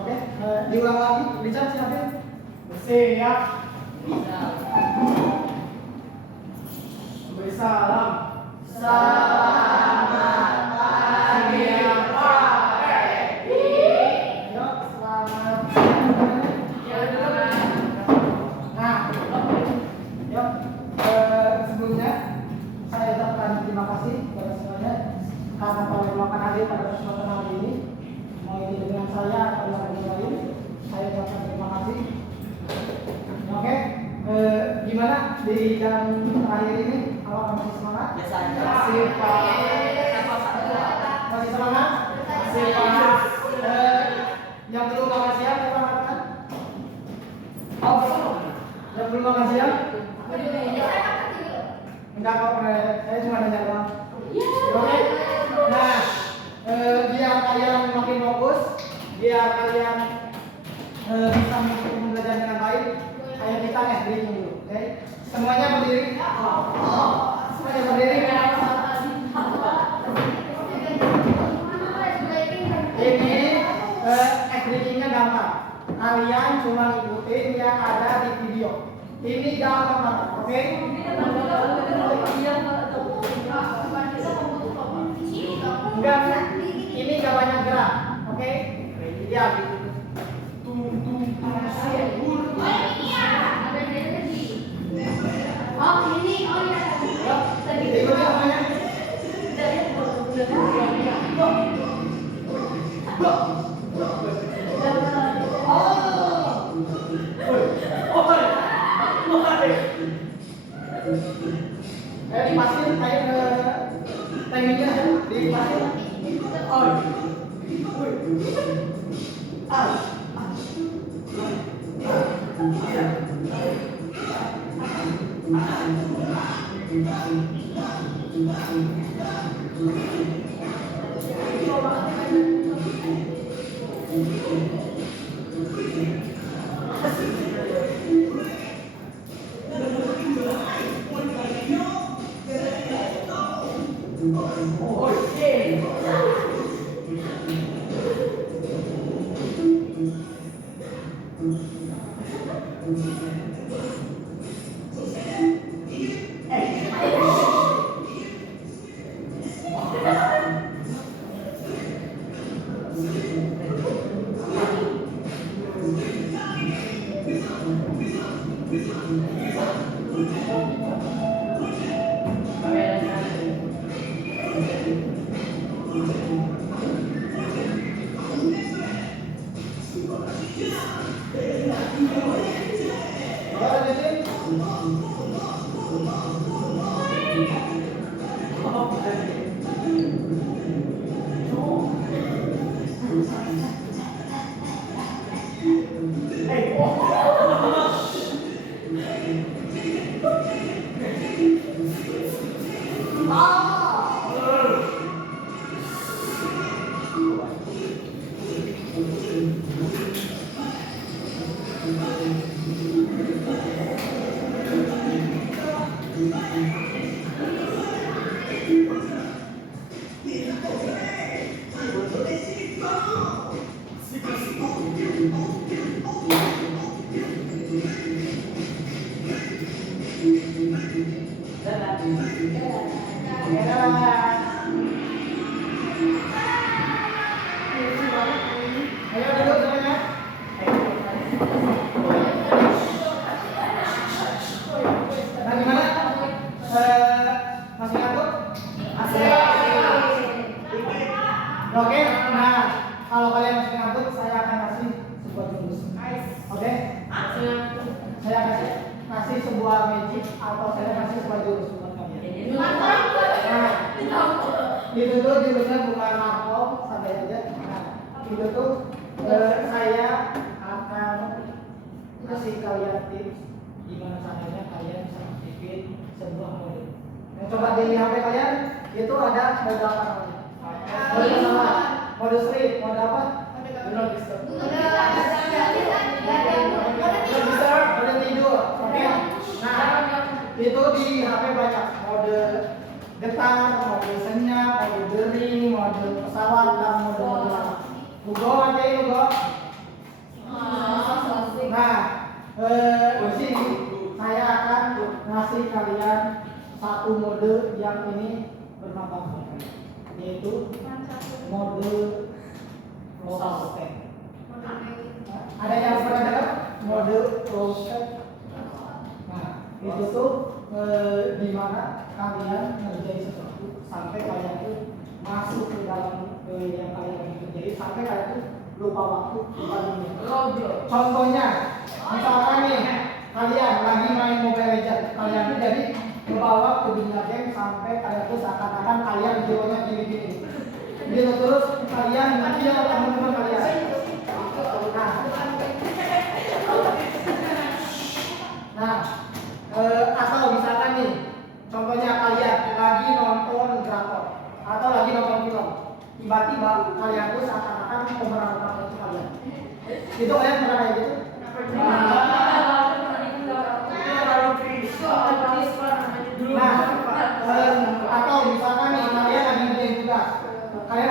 Oke, diulang lagi. Richard siapin. Siap. Beri salam. Selamat pagi Pak Edi. Ayo, selamat. Nah, yuk. Sebelumnya saya ucapkan terima kasih kepada semuanya karena telah meluangkan hadir pada kesempatan hari ini. Mau ini dengan saya atau dengan yang lain, saya ucapkan terima kasih. Oke, gimana di jam terakhir ini? Kalau masih semangat? Biasa aja. Masih Pak? Masih semangat? Masih Pak? Yang belum makan siang, kita makan? Oh, belum. Yang belum makan siang? Enggak kok, saya cuma nanya doang. Oke. Nah, biar kalian makin fokus, biar kalian bisa belajar dengan baik, ayo kita breathing dulu, oke? Semuanya berdiri. Semuanya berdiri. Ini breathingnya gampang. Kalian cuma ikutin yang ada di video. Ini gampang banget, oke? Enggak, ini gak banyak gerak, oke? Ya, gitu. Dipasin kayak timingnya dipasin. Oke, nah kalau kalian masih ngantuk, saya akan kasih sebuah jurus. Oke? Saya kasih sebuah magic atau saya kasih sebuah jurus buat kalian. Nah, itu tuh jurusnya bukan markom, santai aja. Nah, itu tuh saya akan kasih kalian tips gimana caranya kalian bisa aktifin sebuah mode. Yang coba di HP kalian itu ada mode apa namanya? Mode sama, mode sleep, mode apa? Mode disturb. Mode tidur. Oke. Nah, itu di HP banyak mode getar, mode senyap, mode dering, mode pesawat. Hugo, materi Hugo. Nah, di sini saya akan ngasih kalian satu mode yang ini bermanfaat, yaitu mode local state. Ada yang pernah dengar mode local state? Nah, itu tuh di mana kalian ngerjain sesuatu sampai kalian tuh masuk ke dalam yang kalian lagi kerjain sampai kalian tuh lupa waktu, lupa dunia. Contohnya, misalkan nih kalian lagi main Mobile Legends, kalian tuh jadi kebawa ke dunia game sampai kalian tuh seakan-akan kalian jiwanya gini-gini. Gitu terus kalian menghina teman-teman kalian. Nah, atau misalkan nih, contohnya kalian lagi nonton drakor atau lagi nonton film, tiba-tiba kalian tuh seakan-akan pemeran utama itu kalian. Itu kalian pernah kayak gitu? Nah, atau misalkan nih kalian lagi ngerjain tugas, kalian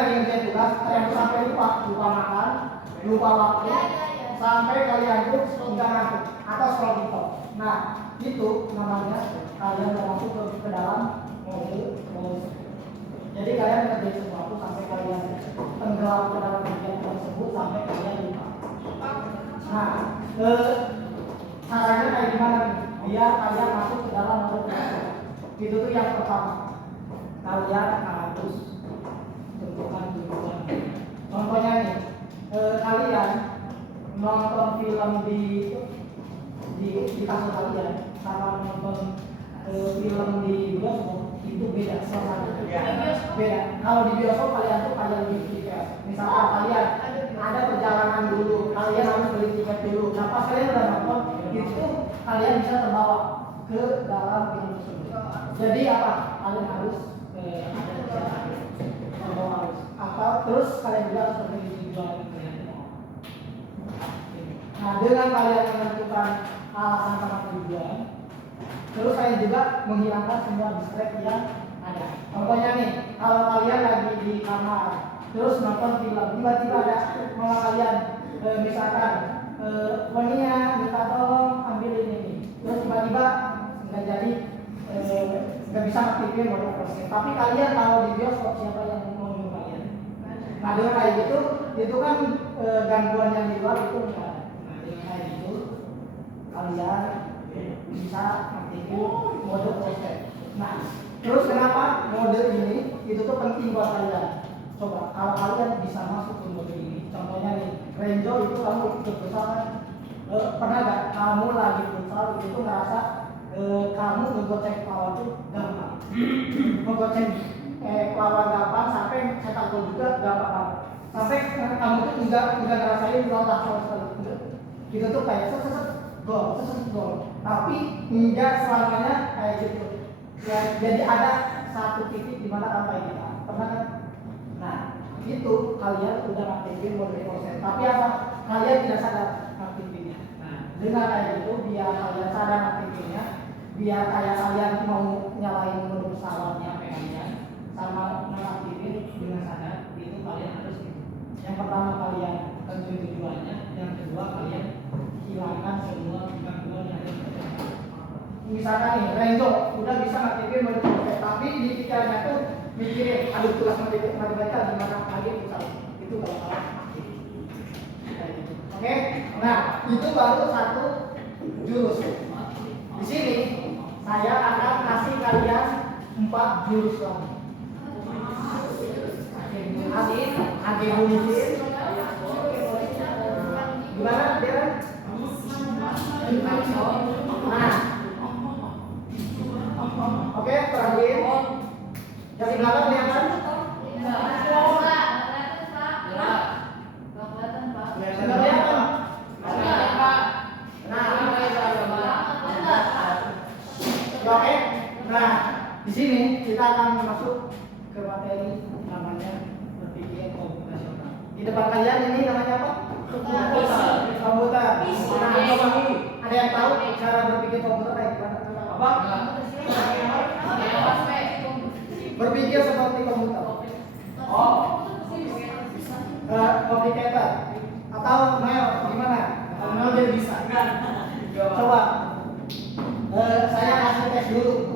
tuh sampai lupa makan, lupa waktu, sampai kalian tuh nggak ngantuk atau scroll TikTok. Nah, itu namanya kalian udah masuk ke dalam mode. Jadi kalian ngerjain sesuatu sampai kalian tenggelam ke dalam kegiatan tersebut sampai kalian lupa. Nah, caranya kayak gimana nih? Biar kalian masuk ke dalam mode. Itu tuh yang pertama, kalian harus tentukan tujuan. Contohnya nih, kalian nonton film di kasur kalian sama nonton film di bioskop itu beda suasana. Beda. Kalau di bioskop kalian tuh kayak lebih tiket. Misalkan kalian ada perjalanan dulu, kalian harus beli tiket dulu. Nah pas kalian udah nonton, itu kalian bisa terbawa ke dalam film tersebut. Jadi apa? Kalian harus ada perjalanan terbawa harus. Atau terus kalian juga harus memilih tujuan kalian. Nah dengan kalian menentukan alasan sama tujuan, terus kalian juga menghilangkan semua distract yang ada. Contohnya nih, kalau kalian lagi di kamar, terus nonton film, tiba-tiba ada mama kalian, misalkan, Monia minta tolong ambil ini, terus tiba-tiba nggak jadi, nggak bisa aktifin mode proses. Tapi kalian tahu di bioskop siapa yang mau nyuruh kalian. Nah dengan kayak gitu, itu kan gangguan yang di luar itu enggak ada. Nah dengan kayak gitu, kalian bisa aktifin mode proses. Nah, terus kenapa mode ini itu tuh penting buat kalian? Coba kalau kalian bisa masuk ke mode ini, contohnya nih, Renjo itu kamu ikut futsal kan? Pernah gak kamu lagi futsal itu ngerasa kamu ngegocek lawan tuh gampang, ngegocek lawan gampang sampai cetak gol juga gampang banget, sampai kamu tuh enggak ngerasain lelah sama sekali, gitu tuh kayak seset gol, tapi enggak selamanya kayak gitu. Ya, jadi ada satu titik di mana kamu kayak gitu, pernah kan? Nah, itu kalian udah aktifin mode proses, tapi apa? Kalian tidak sadar aktifinnya. Nah, dengan kayak gitu, biar kalian sadar aktifinnya, biar kayak kalian mau nyalain mode pesawatnya kalian, sama mengaktifin dengan sadar, itu kalian harus gitu. Yang pertama kalian tentuin tujuannya, yang kedua kalian hilangkan semua gangguan yang ada. Misalkan nih, Renzo udah bisa ngaktifin mode proses, tapi di pikirannya tuh mikirin, aduh tugas matematika gimana lagi misal itu kalau salah aktif. Oke, nah itu baru satu jurus. Di sini saya akan kasih kalian 4 jurus lagi. Agensi, gimana dia? Nah. Oke, terakhir. Yang di belakang kelihatan? Kelihatan. Oke. Nah, di sini kita akan masuk ke materi namanya berpikir komputasional. Di depan kalian ini namanya apa? Komputer. Nah, coba ada yang tahu cara berpikir komputer kayak gimana? Apa? Berpikir seperti komputer. Oh. Oke, complicated atau Mel gimana? Mel jadi bisa. Coba saya kasih tes dulu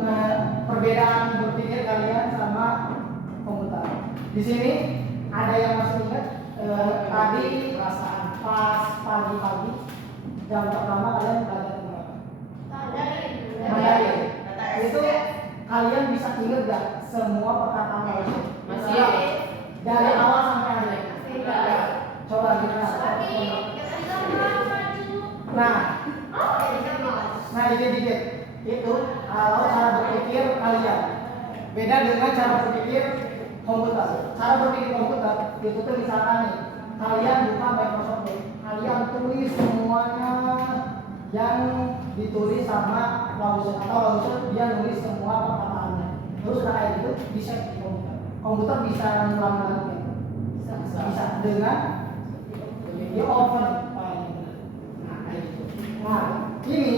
perbedaan berpikir kalian sama komputer. Di sini ada yang masih ingat tadi perasaan pas pagi-pagi jam pertama kalian belajar apa? Mandarin. Itu kalian bisa ingat gak semua perkataan itu? Masih. Dari awal sampai akhir. Coba gimana? Nah dikit-dikit itu kalau cara berpikir kalian beda dengan cara berpikir komputer. Cara berpikir komputer itu tuh misalkan nih kalian buka Microsoft Word, kalian tulis semuanya yang ditulis sama Lawson atau Lawson dia nulis semua perkataannya. Terus kayak gitu bisa di komputer. Komputer bisa ngulang-ngulang bisa dengan dia open. Nah ini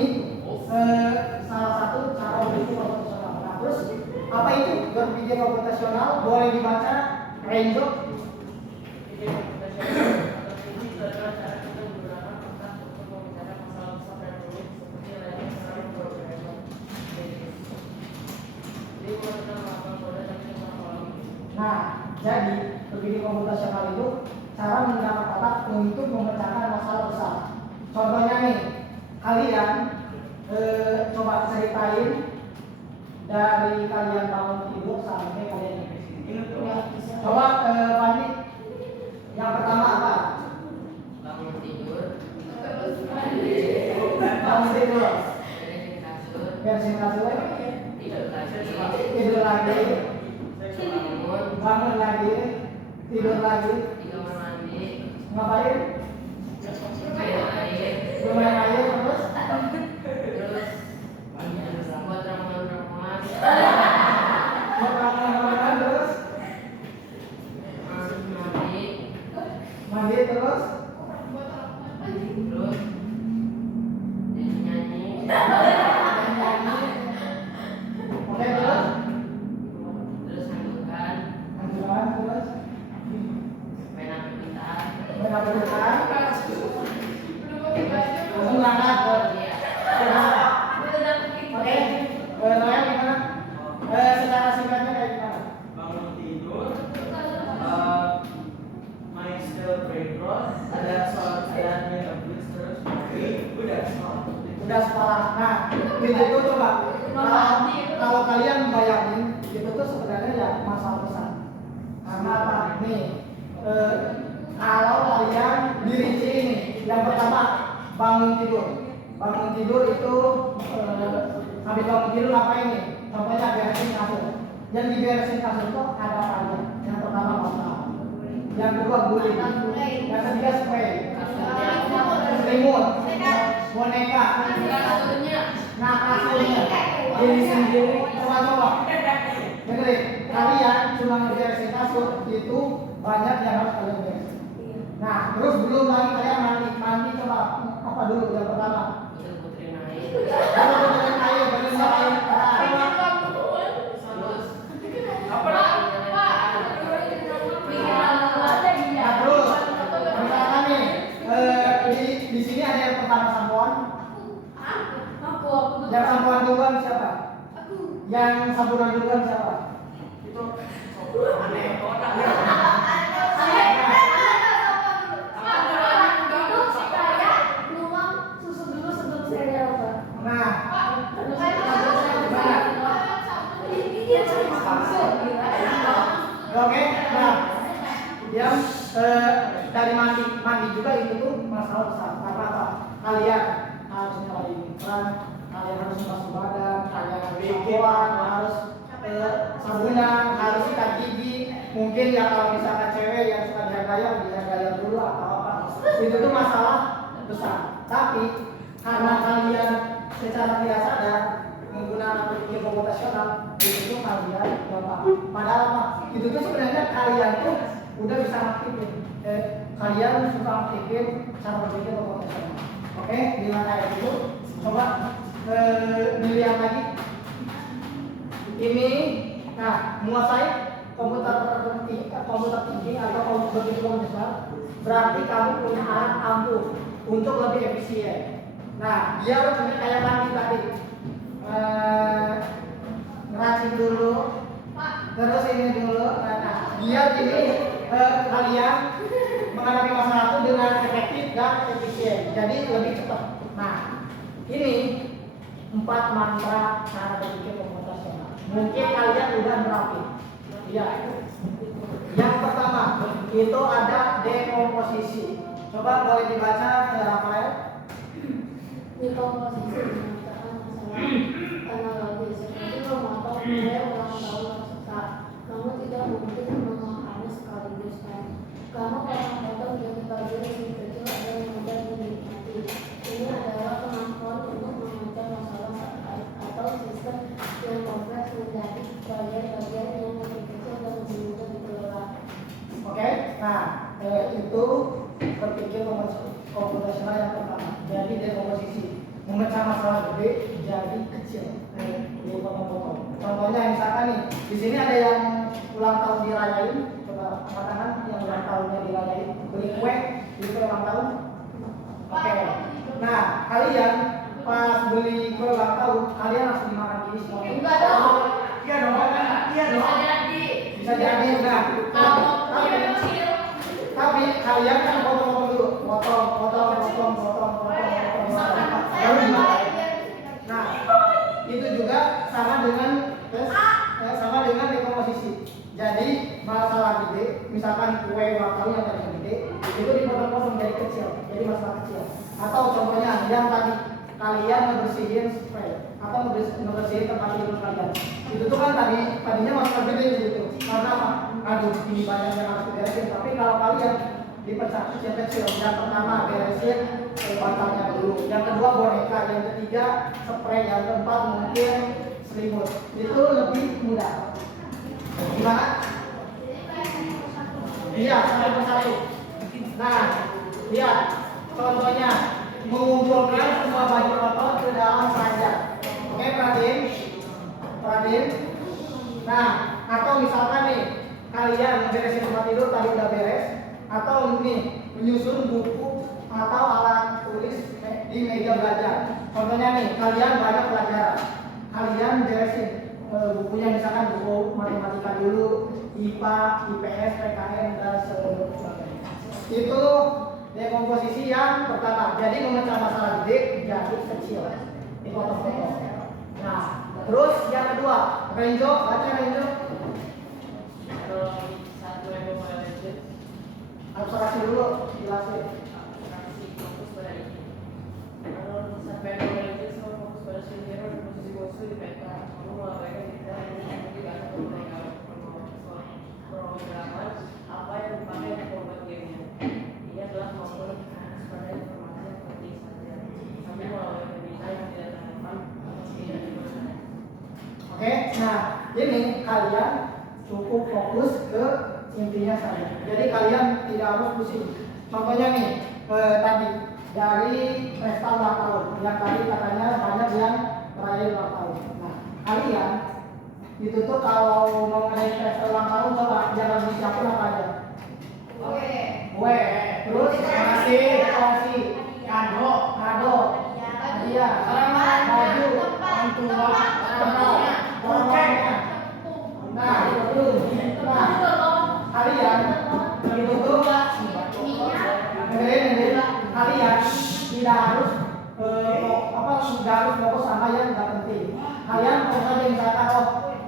salah satu cara berpikir komputasional. Nah terus apa itu berpikir komputasional? Boleh dibaca Renzo. Nah, jadi berpikir komputasional itu cara menggunakan otak untuk memecahkan masalah besar. Contohnya nih, kalian coba ceritain dari kalian bangun tidur sampai kalian nyampe sini. Coba Fandi, yang pertama apa? Bangun tidur. Bangun tidur. Beresin kasur. Tidur lagi. Bangun lagi. Tidur lagi. Ngapain? Lumayan aja terus. Buat ramalan terus. Mandi terus. Nyanyi. Oke terus. Terus anggukan terus. Main apa kita? Oke, Noel gimana? Secara singkatnya kayak gimana? Bangun tidur, main skill breakross, ada sholat adanya terus udah sekolah. Nah, itu coba. Kalau kalian bayangin, itu tuh sebenarnya ya masalah besar. Karena apa? Nih, kalau kalian dirinci ini, yang pertama bangun tidur. Bangun tidur itu habis bangun tidur ngapain nih? Contohnya beresin kasur. Yang diberesin kasur itu ada apa aja? Yang pertama bantal, yang kedua guling, yang ketiga spray, selimut, boneka, nah kasurnya, diri sendiri. Coba. Dengerin, kalian cuma ngeberesin kasur itu banyak yang harus kalian beresin. Nah, terus belum lagi kalian mandi coba apa dulu yang pertama? Puterin air. Puterin air, bagaimana air? Terus apa? Nah, terus misalkan nih di sini ada yang pertama sampoan. Yang sampoan duluan siapa? Yang sampoan duluan siapa? Itu aneh. Oke, nah, yang dari mandi juga itu tuh masalah besar. Karena apa? Kalian harus nyalain keran, kalian harus basuh badan, kalian harus sampoan, harus sabunan, harus sikat gigi. Mungkin ya kalau misalkan cewek yang suka gaya dulu atau apa, itu tuh masalah besar. Tapi karena kalian secara tidak sadar menggunakan berpikir komputasional, itu tuh kalian gampang. Padahal apa? Itu tuh sebenarnya kalian tuh udah bisa aktifin. Kalian suka aktifin cara berpikir komputasional. Oke, dengan kayak gitu, coba dilihat lagi. Ini, nah, menguasai komputer tinggi atau berpikir komputasional berarti kamu punya alat ampuh untuk lebih efisien. Nah, dia punya kayak mandi tadi. Ngeracik dulu, terus ini dulu. Nah, biar ini kalian menghadapi masalah itu dengan efektif dan efisien. Jadi lebih cepat. Nah, ini 4 mantra cara berpikir komputasional. Mungkin kalian udah merapin. Ya. Yang pertama itu ada dekomposisi. Coba boleh dibaca Rafael. Dekomposisi menyatakan masalah analogi seperti memotong kue ulang tahun tersekat. Kamu tidak mungkin memakannya sekaligus kan? Kamu potong-potong jadi bagian lebih kecil agar mudah dinikmati. Ini adalah kemampuan untuk memecah masalah atau sistem yang kompleks menjadi bagian-bagian yang lebih kecil dan lebih mudah dikelola. Oke, nah itu berpikir komputasional yang pertama. Jadi dekomposisi, memecah masalah gede jadi kecil, dipotong-potong. Contohnya misalkan nih, di sini ada yang ulang tahun dirayain, coba angkat tangan yang ulang tahunnya dirayain, beli kue, beli kue ulang tahun. Oke, nah kalian pas beli kue ulang tahun, kalian langsung dimakan gini semuanya. Enggak dong. Iya dong, iya dong. Bisa jadi. Bisa jadi, nah. Tapi kalian kan potong-potong dulu, potong, baru dimakan. Nah, itu juga sama dengan sama dengan dekomposisi. Jadi masalah gede, misalkan kue ulang tahun yang tadi gede, itu dipotong-potong jadi kecil, jadi masalah kecil. Atau contohnya yang tadi kalian ngebersihin spray atau ngebersihin tempat tidur kalian. Itu tuh kan tadinya masalah gede gitu. Karena apa? Aduh, ini banyak yang harus diberesin. Tapi kalau kalian dipecah kecil-kecil, yang pertama beresin batangnya dulu, yang kedua boneka, yang ketiga spray, yang keempat mungkin selimut. Itu lebih mudah. Gimana? Iya, satu persatu. Nah, lihat contohnya mengumpulkan semua baju kotor ke dalam keranjang. Oke, perhatiin. Nah, atau misalkan nih kalian beresin tempat tidur tadi udah beres, atau nih menyusun buku atau alat tulis di meja belajar. Contohnya nih kalian banyak pelajaran, kalian beresin bukunya, misalkan buku matematika dulu, IPA, IPS, PKN dan sebagainya. Itu dekomposisi yang pertama. Jadi memecah masalah gede jadi kecil, dipotong-potong. Nah, terus yang kedua, Renzo, baca Renzo. Satu yang Mobile Legends. Abstraksi dulu, jelasin. Abstraksi fokus pada ini. Kalau sampai Mobile Legends kamu fokus pada superhero dan posisi musuh di peta. Kamu mengabaikan detail yang juga ada pemrograman apa yang dipakai untuk membuat gamenya. Ini adalah kemampuan fokus pada informasi yang penting saja. Kami mengabaikan detail yang tidak relevan atau tidak diperlukan. Oke, nah ini kalian cukup fokus ke intinya saja. Jadi kalian tidak harus pusing. Contohnya nih, tadi dari pesta ulang tahun, yang tadi katanya banyak yang merayakan ulang tahun. Nah, kalian itu tuh kalau mau ngadain pesta ulang tahun, coba jangan disiapin apa aja. Kue, terus kasih, kado, hadiah, baju, orang tua, tempat, nah, itu. Nah, kalian itu tuh kalian tidak harus tidak harus fokus sama yang nggak penting. Kalian fokus aja misalkan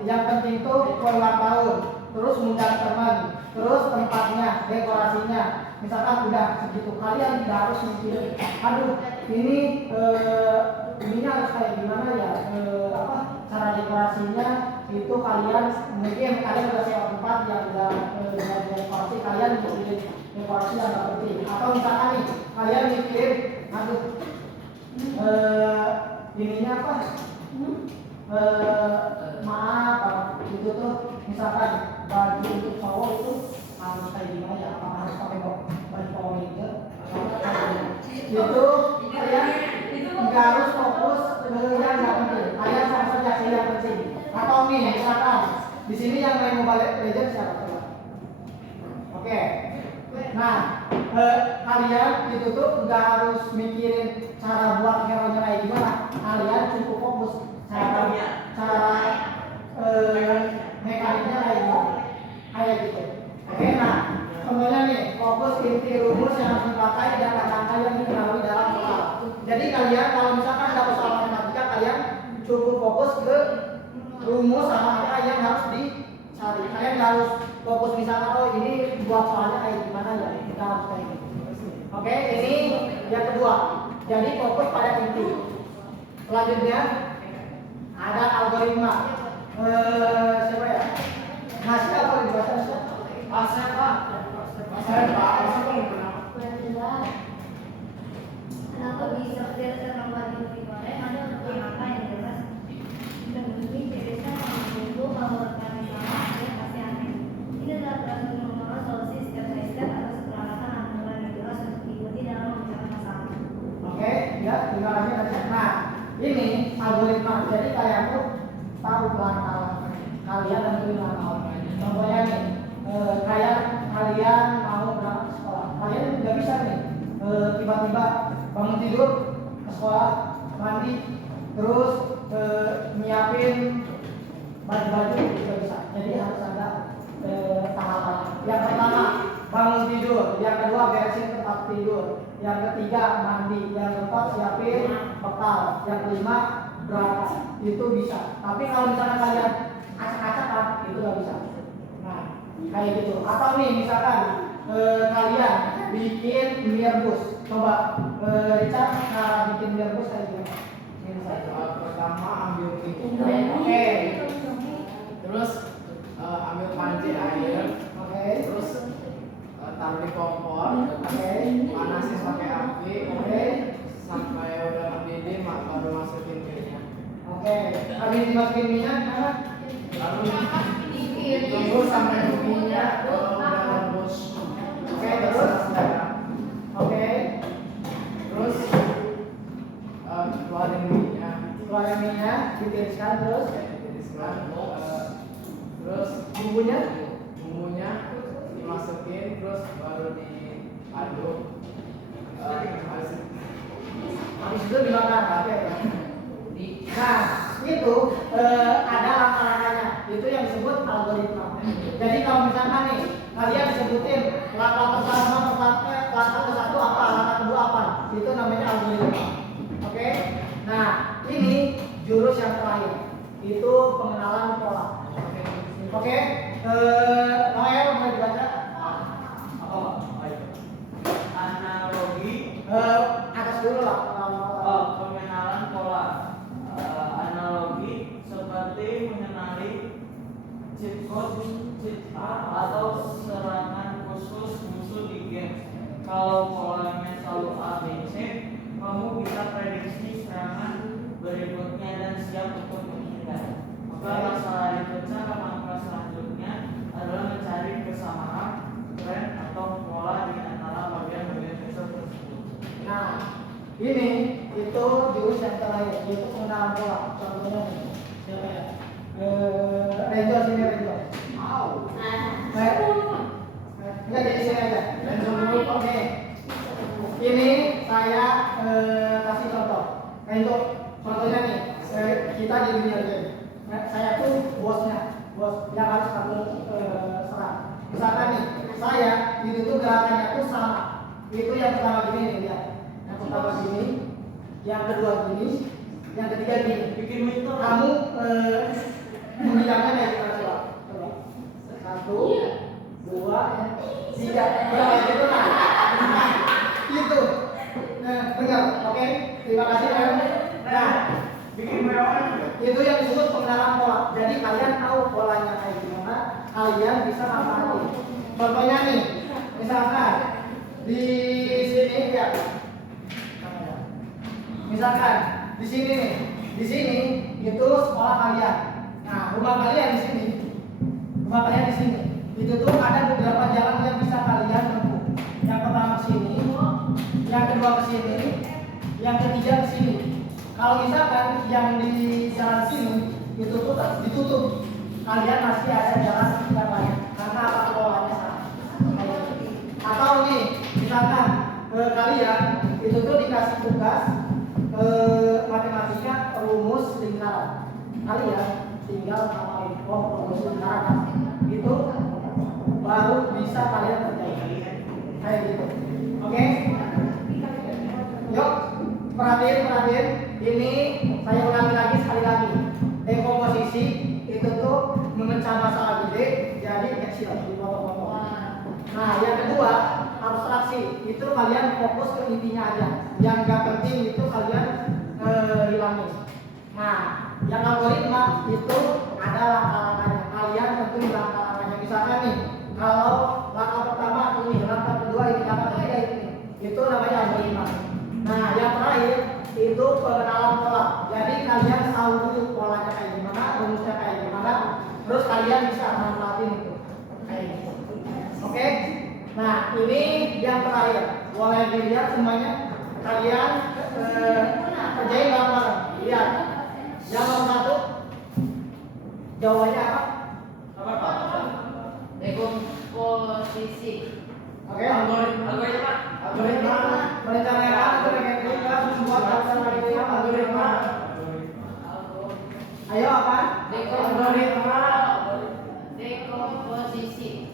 yang penting tuh ulang tahun, terus undang teman, terus tempatnya, dekorasinya, misalkan udah segitu. Kalian tidak harus mikir, aduh ininya harus kayak gimana ya, cara dekorasinya itu kalian mungkin kalian udah sewa tempat yang udah dekorasi, kalian bikin dekorasi yang nggak penting. Atau misalkan nih kalian mikirin, aduh ininya apa? Maaf, itu tuh misalkan baju untuk cowok itu harus kayak gimana ya? Apakah harus pakai baju Power Ranger? Itu kalian nggak harus fokus ke yang nggak penting. Kalian fokus saja ke yang penting. Atau nih misalkan di sini yang main Mobile Legends siapa? Oke, Nah, kalian itu tuh nggak harus mikirin cara buat hero-nya kayak gimana. Kalian cukup fokus cara mekaniknya kayak gitu. Kayak gitu. Oke, nah, contohnya nih, fokus inti rumus yang harus dipakai dan kata-kata yang diketahui dalam soal. Jadi kalian kalau misalkan ada soal matematika, kalian cukup fokus ke rumus sama apa yang harus dicari. Kalian harus fokus misalkan, oh ini buat soalnya kayak gimana ya, kita harus kayak gitu. Oke, ini yang kedua. Jadi fokus pada inti. Selanjutnya ada algoritma. Siapa ya? Ngasih apa di bahasa Indonesia? Asep Pak. Kenapa bisa berdasarkan variabel kemarin ada angka yang jelas dan bunyi biasa menunggu kalau rekannya salah dia pasti aneh. Ini adalah proses mengenal solusi step by step atau keberangkatan antara yang jelas untuk diikuti dalam mengerjakan masalah. Oke, ya, terima kasih Nasa. Nah, ini algoritma. Jadi kalian tuh tahu langkah kalian dan langkah. Contohnya nih, kayak kalian mau berangkat ke sekolah, kalian nggak bisa nih tiba-tiba bangun tidur ke sekolah, mandi, terus nyiapin baju-baju nggak bisa. Jadi harus ada tahapan. Yang pertama bangun tidur, yang kedua beresin tempat tidur, yang ketiga mandi, yang keempat siapin bekal, yang kelima berangkat. Itu bisa. Tapi kalau misalnya kalian acak-acakan itu nggak bisa. Nah, kayak gitu. Atau nih misalkan kalian bikin mie rebus. Coba Richard cara bikin mie rebus kayak gimana? Ini saya. Pertama ambil mie. Oke. Terus ambil panci air. Oke. Terus taruh di kompor. Oke. Panasin pakai api. Oke. Sampai udah mendidih baru masukin mie-nya. Oke. Habis dimasukin minyak gimana? Lalu tunggu sampai mie-nya udah rebus. Oke, terus? Oke. Terus keluarin mie-nya. Keluarin minyak, ditiriskan terus. Ditiriskan. Terus Bumbunya? bumbunya dimasukin, terus baru diaduk. Habis itu dibakar. Oke. Nah, itu ada langkah-langkahnya. Itu yang disebut algoritma. Jadi kalau misalkan nih kalian sebutin langkah pertama, langkah ke satu apa, langkah kedua apa, itu namanya algoritma. Oke. Nah, ini jurus yang terakhir. Itu pengenalan pola. Oke. Noel mau dibaca? Analogi. Atas dulu lah. Pengenalan pola. Analogi seperti mengenali cheat code atau serangan khusus musuh di game. Kalau polanya selalu A, B, C, kamu bisa prediksi serangan berikutnya dan siap untuk menghindar. Maka masalah dipecah, maka selanjutnya adalah mencari kesamaan, tren atau pola di antara bagian-bagian unsur tersebut. Nah, ini itu jurus yang terakhir, yaitu pengenalan pola. Contohnya nih, siapa ya? Renzo sini Renzo. Enggak jadi sini aja. Renzo dulu. Oke. Ini saya kasih contoh. Renzo, contohnya nih, kita di dunia game. Saya tuh bosnya, bos yang harus aku serang. Misalkan nih, saya itu tuh gerakannya tuh sama. Itu yang pertama gini nih lihat. Yang pertama gini, yang kedua gini, yang ketiga gini. Bikin itu Kamu menghilangkan dari kita coba. Satu, dua, tiga. Udah kayak gitu kan? Itu. Dengar, oke? Terima kasih ya. Nah, bikin mewah. itu yang disebut pengenalan pola. Jadi kalian tahu polanya kayak gimana, kalian bisa manfaatin. Contohnya nih, misalkan di sini ya. Misalkan di sini nih, di sini itu sekolah kalian. Nah, rumah kalian di sini. Rumah kalian di sini. Itu tuh ada beberapa jalan yang bisa kalian tempuh. Yang pertama ke sini, yang kedua ke sini, yang ketiga ke sini. Kalau misalkan yang di jalan sini itu tuh ditutup, kalian masih ada jalan yang lain. Karena apa polanya salah. Atau misalkan kalian itu tuh dikasih tugas matematika rumus lingkaran, kalian tinggal hafalin rumus lingkaran itu baru bisa kalian kerjain kayak gitu. Oke? Yuk, perhatiin. Ini saya ulangi lagi sekali lagi. Dekomposisi itu tuh memecah masalah gede jadi kecil di potong-potong. Nah, yang kedua abstraksi itu kalian fokus ke intinya aja. Yang gak penting itu kalian hilangin. Nah, yang algoritma itu ada langkah-langkahnya. Kalian tentuin langkah-langkahnya. Misalkan nih, kalau langkah pertama ini, langkah kedua ini, langkah ketiga ini, itu namanya algoritma. Nah, yang terakhir itu pengenalan pola. Jadi kalian tahu dulu polanya kayak gimana, rumusnya kayak gimana, terus kalian bisa manfaatin itu kayak gitu. Oke? Nah, ini yang terakhir. Boleh dilihat semuanya. Kalian kerjain bareng-bareng. Lihat. Yang nomor 1 jawabannya apa? Dekomposisi. Oke, algoritma. Merencanakan membuat algoritma. Ayo apa? Dekomposisi.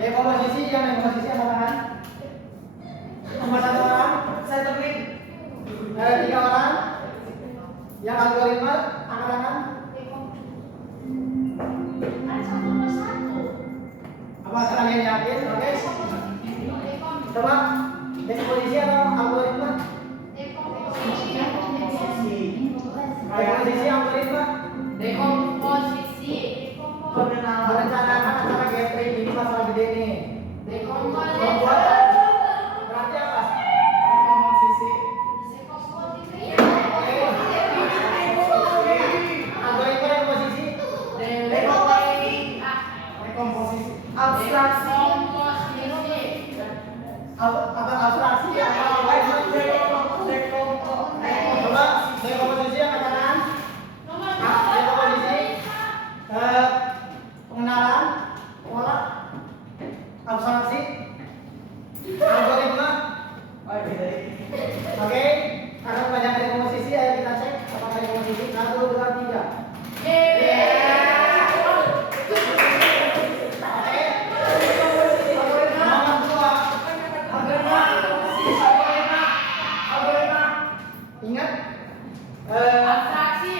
Dekomposisi yang dekomposisi apa kan? Cuma 1 orang, saya temuin 3 orang. Yang algoritma angkat-angkat. Apa kalian yakin? Oke. Coba dekomposisi atau algoritma? Dekomposisi algoritma. Dekomposisi. Merencanakan antara gathering ini masalah gede nih. Dekomposisi. Membuat berarti apa? Algoritma dekomposisi. Dekomposisi. Abstraksi. Apa abstraksi ya? Coba dekomposisi yang kanan. Dekomposisi. Pengenalan pola. Abstraksi. Algoritma. Oke. Karena banyak dekomposisi, ayo kita cek apakah dekomposisi 1, 2, 3. Ingat Abstraksi.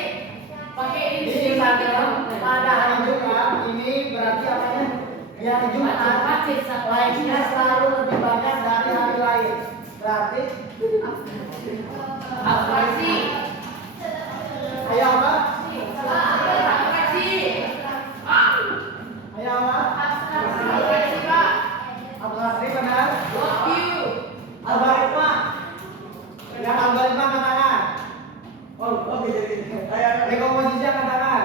Pakai di ini. Instagram pada hari Jumat ini berarti apanya? Yang Jumat like-nya selalu lebih banyak dari hari lain. Berarti Abstraksi. ayo apa? Abstraksi. Ayo apa? Abstraksi, Pak. Abstraksi benar. Love you. Algoritma. Yang algoritma katakan. Dekomposisi yang katakan.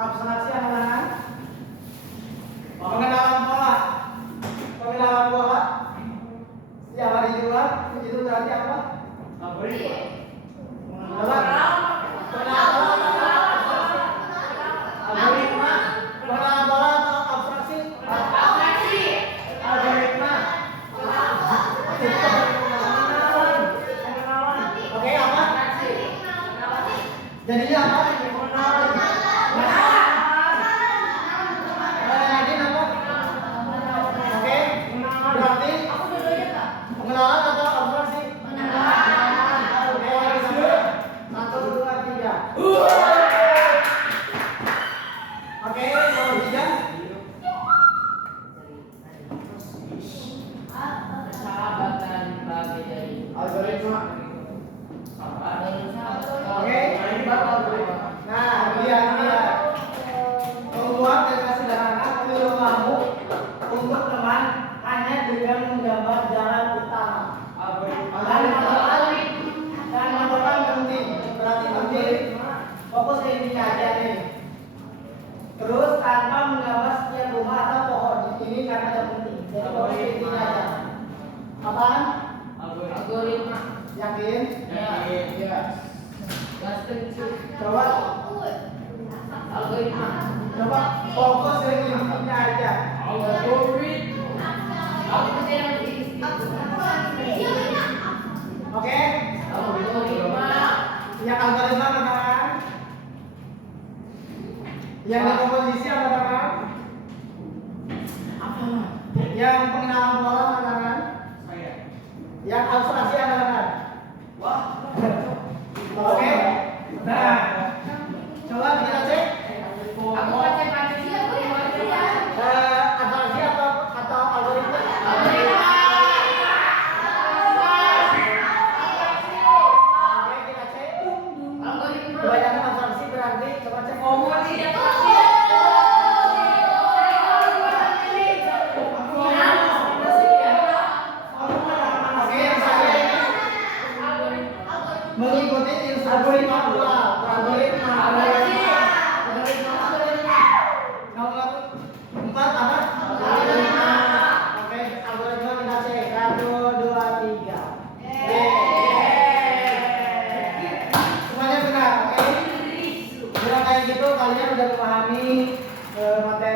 Abstraksi yang katakan. Pengenalan pola. Pengenalan pola. Setiap hari Jumat itu berarti apa?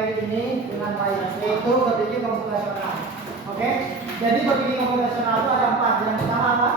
materi ini dengan baik, yaitu berpikir komputasional. Oke, jadi berpikir komputasional itu ada 4. Yang pertama apa?